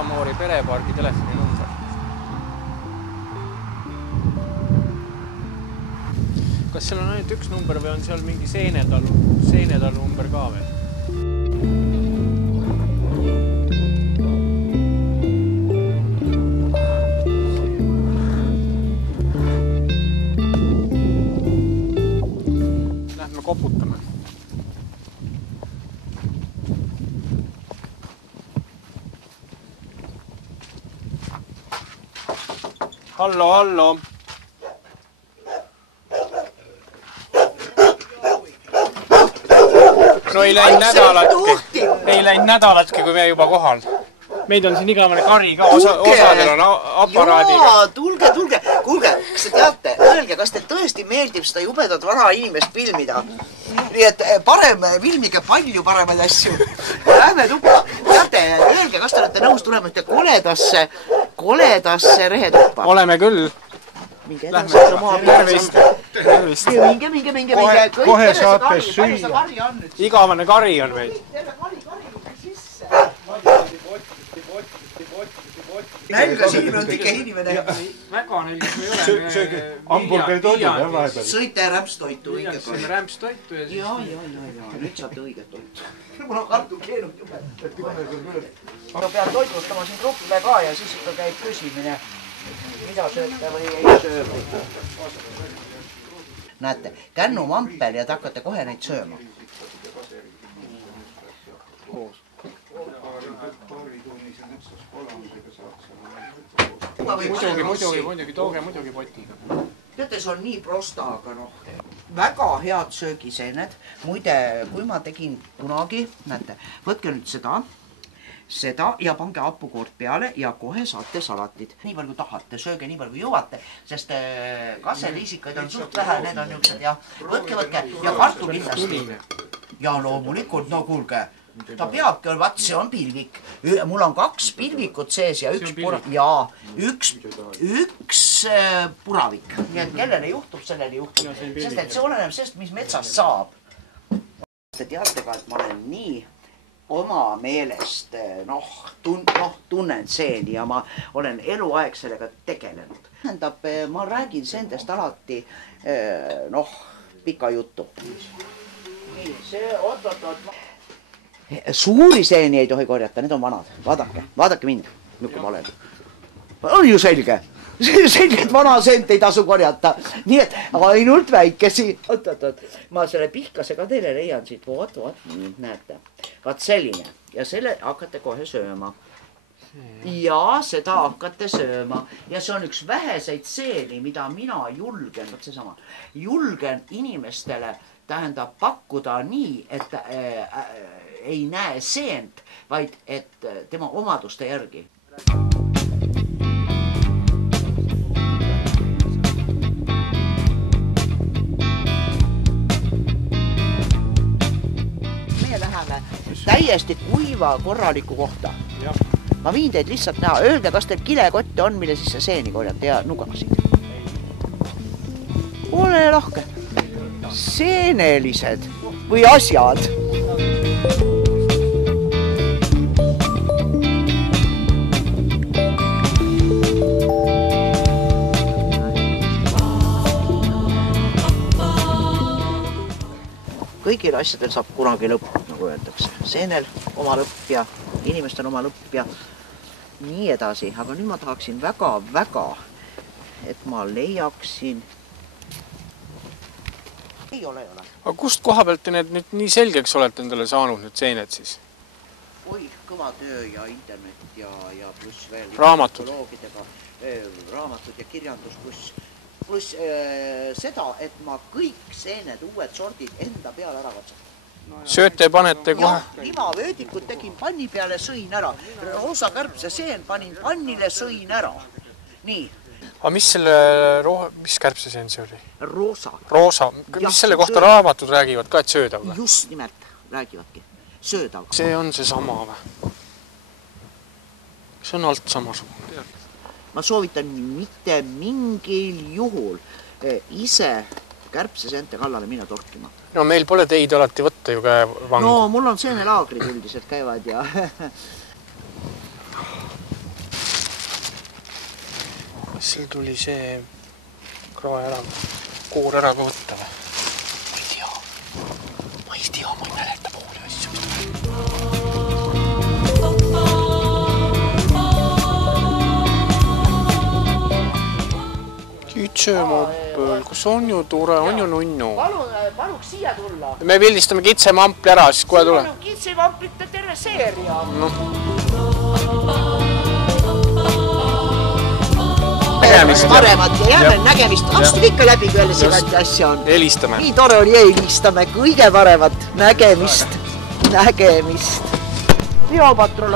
Osamoori perepargi telefoninumber. Kas seal on ainult üks number või on seal mingi Seenetalu number ka veel? Lähme koputame. Hallo. No ei läinud nädalatki, kui me juba kohal. Meid on siin igavene kari ka, osadel on aparaadiga. Jaa, tulge. Kuulge, kas te teate, öelge, kas te tõesti meeldib seda jubedat vana inimest filmida? Nii et filmige palju paremaid asju. Lähme tuppa. Teate, öelge, kas te olete nõus tulema ühte koledasse rehetuppa? Oleme küll. Minge edasi. Tervist. Minge. Kohe saate süüa. Igavene kari on meid. Nälgas inimene on tike inimene. Väga nälgas me ei ole. Hamburgeri toidu jah vahepeal. Sõite rämpstoitu õiget toitu. Rämpstoitu ja siis... Jaa. Nüüd saate õiget toitu. Mul on kartul keenud jube. Ma pean toitlustama siin grupile ka ja siis ikka käib küsimine, mida sööte või ei söö. Näete, kännu mampel ja te hakkate kohe neid sööma. Muidugi, tooge potiga. Teate, see on nii prosta, aga väga head söögiseened. Muide, kui ma tegin kunagi, näete, võtke nüüd seda ja pange hapukoort peale ja kohe saate salatid. Nii palju tahate, sööge nii palju jõuate, sest kaseliisikaid on suht vähe, need on niisugused ja võtke ja kartul kindlasti. Ja loomulikult, no kuulge. Ta peabki, vaat see on pilvik. Mul on 2 pilvikut sees ja üks puravik. Nii et kellele juhtub, sellele juhtub. Sest et see oleneb sellest, mis metsast saab. Te teate ka, et ma olen nii oma meelest tunnen seeni ja ma olen eluaeg sellega tegelenud. Tähendab, ma räägin sendest alati pika juttu. Nii, see oot. Suuri seeni ei tohi korjata, need on vanad. Vaadake mind, milline ma olen. On ju selge. Selge, et vana seent ei tasu korjata. Nii et ainult väikesi. Oot. Ma selle pihkasega teile leian siit. Voot. Näete. Vaat selline. Ja selle hakkate kohe sööma. Ja seda hakkate sööma. Ja see on üks väheseid seeni, mida mina julgen, võt seesama, julgen inimestele tähendab pakkuda nii, et ei näe seent, vaid et tema omaduste järgi. Meie läheme täiesti kuiva korraliku kohta. Ma viin teid lihtsalt näha. Öelge, kas teil kilekotte on, mille sisse seeni korjate ja nugasid. Ole lahke. Seenelised või asjad. Kõigil asjadel saab kunagi lõpp, nagu öeldakse. Seenel oma lõpp ja inimestel oma lõpp ja nii edasi. Aga nüüd ma tahaksin väga, et ma leiaksin. Ei ole. Aga kust koha pealt te need nüüd nii selgeks olete endale saanud nüüd seened siis? Oi, kõva töö ja internet ja pluss veel raamatud ja kirjandus pluss seda, et ma kõik seened, uued sordid enda peale ära katsatan. Sööte ja panete kohe? Limavöödikut tegin panni peale, sõin ära. Roosa kärbse seen panin pannile, sõin ära. Nii. Aga mis kärbse seen see oli? Roosa. Mis selle kohta raamatud räägivad ka, et söödav? Just nimelt räägivadki. Söödav. See on see sama või? See on alt samasugune. Ma soovitan mitte mingil juhul ise kärbseseente kallale minna torkima. No meil pole teid alati võtta ju käe vangu. No mul on seenelaagrid üldiselt käivad ja... Seal tuli see krae ära, koor ära ka võtta või? Ma ei tea, ma ei mäleta pooli asja. Kitsemoppel, kus on ju tore, on ju nunnu. Paluks siia tulla. Me pildistame kitsemampli ära, siis kohe tule. Kitsemamplite terve seeria. Paremat ja jääme nägemist. Astuge ikka läbi, kui jälle see kanti asja on. Helistame. Nii tore oli, helistame. Kõige paremat nägemist. Nägemist. Veopatrol,